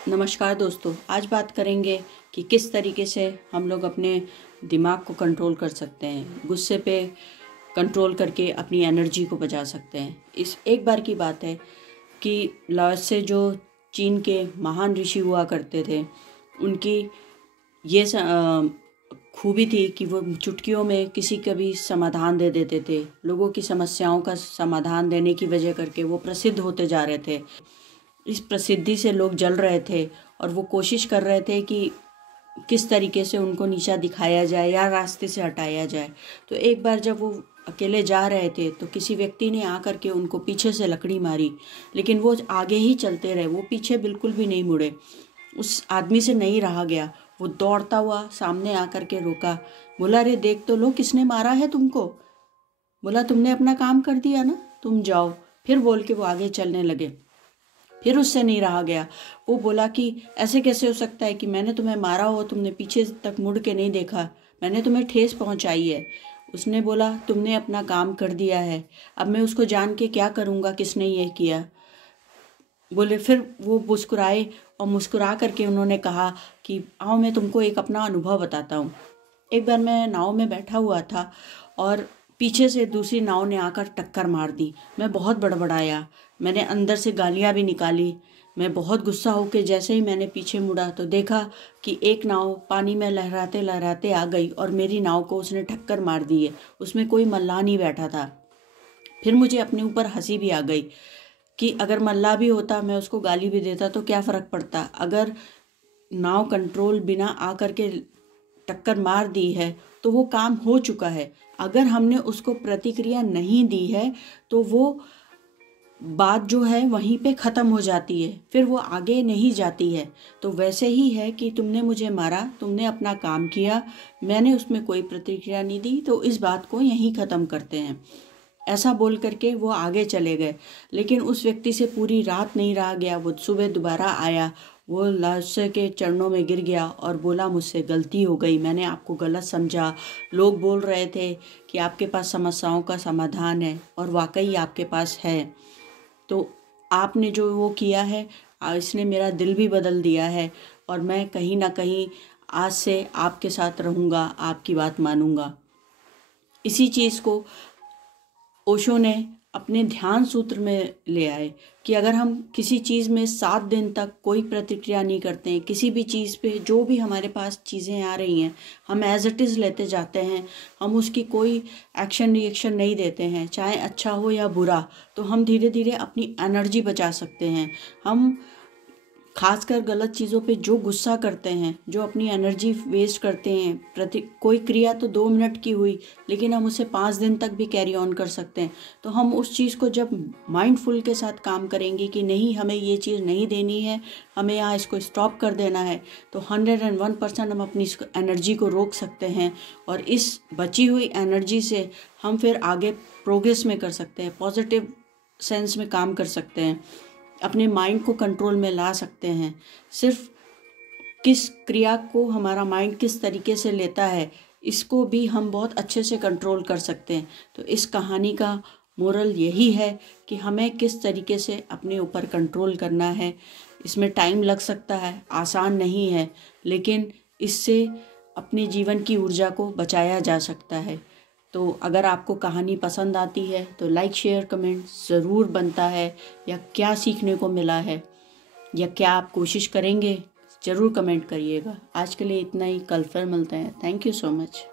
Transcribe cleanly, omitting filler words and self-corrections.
नमस्कार दोस्तों, आज बात करेंगे कि किस तरीके से हम लोग अपने दिमाग को कंट्रोल कर सकते हैं, गुस्से पे कंट्रोल करके अपनी एनर्जी को बचा सकते हैं। इस एक बार की बात है कि लाओत्से जो चीन के महान ऋषि हुआ करते थे, उनकी ये खूबी थी कि वो चुटकियों में किसी का भी समाधान दे देते थे। लोगों की समस्याओं का समाधान देने की वजह करके वो प्रसिद्ध होते जा रहे थे। इस प्रसिद्धि से लोग जल रहे थे और वो कोशिश कर रहे थे कि किस तरीके से उनको नीचा दिखाया जाए या रास्ते से हटाया जाए। तो एक बार जब वो अकेले जा रहे थे तो किसी व्यक्ति ने आकर के उनको पीछे से लकड़ी मारी, लेकिन वो आगे ही चलते रहे, वो पीछे बिल्कुल भी नहीं मुड़े। उस आदमी से नहीं रहा गया, वो दौड़ता हुआ सामने आकर के रोका, बोला, अरे देख तो लो, किसने मारा है तुमको। बोला, तुमने अपना काम कर दिया ना, तुम जाओ। फिर बोल के वो आगे चलने लगे। फिर उससे नहीं रहा गया। वो बोला कि ऐसे कैसे हो सकता है कि मैंने तुम्हें मारा हो, तुमने पीछे तक मुड़ के नहीं देखा, मैंने तुम्हें ठेस पहुंचाई है। उसने बोला, तुमने अपना काम कर दिया है, अब मैं उसको जान के क्या करूँगा किसने ये किया। बोले, फिर वो मुस्कुराए और मुस्कुरा करके उन्होंने कहा कि आओ मैं तुमको एक अपना अनुभव बताता हूँ। एक बार मैं नाव में बैठा हुआ था और पीछे से दूसरी नाव ने आकर टक्कर मार दी। मैं बहुत बड़बड़ाया, मैंने अंदर से गालियाँ भी निकाली। मैं बहुत गुस्सा होकर जैसे ही मैंने पीछे मुड़ा तो देखा कि एक नाव पानी में लहराते लहराते आ गई और मेरी नाव को उसने टक्कर मार दी है। उसमें कोई मल्लाह नहीं बैठा था। फिर मुझे अपने ऊपर हंसी भी आ गई कि अगर मल्लाह भी होता, मैं उसको गाली भी देता तो क्या फ़र्क पड़ता। अगर नाव कंट्रोल बिना आकर के टक्कर मार दी है तो वो काम हो चुका है। अगर हमने उसको प्रतिक्रिया नहीं दी है तो वो बात जो है वहीं पे ख़त्म हो जाती है, फिर वो आगे नहीं जाती है। तो वैसे ही है कि तुमने मुझे मारा, तुमने अपना काम किया, मैंने उसमें कोई प्रतिक्रिया नहीं दी, तो इस बात को यहीं ख़त्म करते हैं। ऐसा बोल करके वो आगे चले गए। लेकिन उस व्यक्ति से पूरी रात नहीं रहा गया। वो सुबह दोबारा आया, वो लाओत्से के चरणों में गिर गया और बोला, मुझसे गलती हो गई, मैंने आपको गलत समझा। लोग बोल रहे थे कि आपके पास समस्याओं का समाधान है और वाकई आपके पास है। तो आपने जो वो किया है, इसने मेरा दिल भी बदल दिया है और मैं कहीं ना कहीं आज से आपके साथ रहूँगा, आपकी बात मानूँगा। इसी चीज़ को ओशो ने अपने ध्यान सूत्र में ले आए कि अगर हम किसी चीज़ में 7 दिन तक कोई प्रतिक्रिया नहीं करते हैं, किसी भी चीज़ पे जो भी हमारे पास चीज़ें आ रही हैं हम एज इट इज़ लेते जाते हैं, हम उसकी कोई एक्शन रिएक्शन नहीं देते हैं, चाहे अच्छा हो या बुरा, तो हम धीरे धीरे अपनी एनर्जी बचा सकते हैं। हम खासकर गलत चीज़ों पे जो गुस्सा करते हैं, जो अपनी एनर्जी वेस्ट करते हैं, कोई क्रिया तो 2 मिनट की हुई लेकिन हम उसे 5 दिन तक भी कैरी ऑन कर सकते हैं। तो हम उस चीज़ को जब माइंडफुल के साथ काम करेंगे कि नहीं, हमें ये चीज़ नहीं देनी है, हमें यहाँ इसको स्टॉप कर देना है, तो 101% हम अपनी एनर्जी को रोक सकते हैं और इस बची हुई एनर्जी से हम फिर आगे प्रोग्रेस में कर सकते हैं, पॉजिटिव सेंस में काम कर सकते हैं, अपने माइंड को कंट्रोल में ला सकते हैं। सिर्फ किस क्रिया को हमारा माइंड किस तरीके से लेता है, इसको भी हम बहुत अच्छे से कंट्रोल कर सकते हैं। तो इस कहानी का मोरल यही है कि हमें किस तरीके से अपने ऊपर कंट्रोल करना है। इसमें टाइम लग सकता है, आसान नहीं है, लेकिन इससे अपने जीवन की ऊर्जा को बचाया जा सकता है। तो अगर आपको कहानी पसंद आती है तो लाइक शेयर कमेंट ज़रूर बनता है, या क्या सीखने को मिला है या क्या आप कोशिश करेंगे, ज़रूर कमेंट करिएगा। आज के लिए इतना ही, कल फिर मिलते हैं। Thank you so much.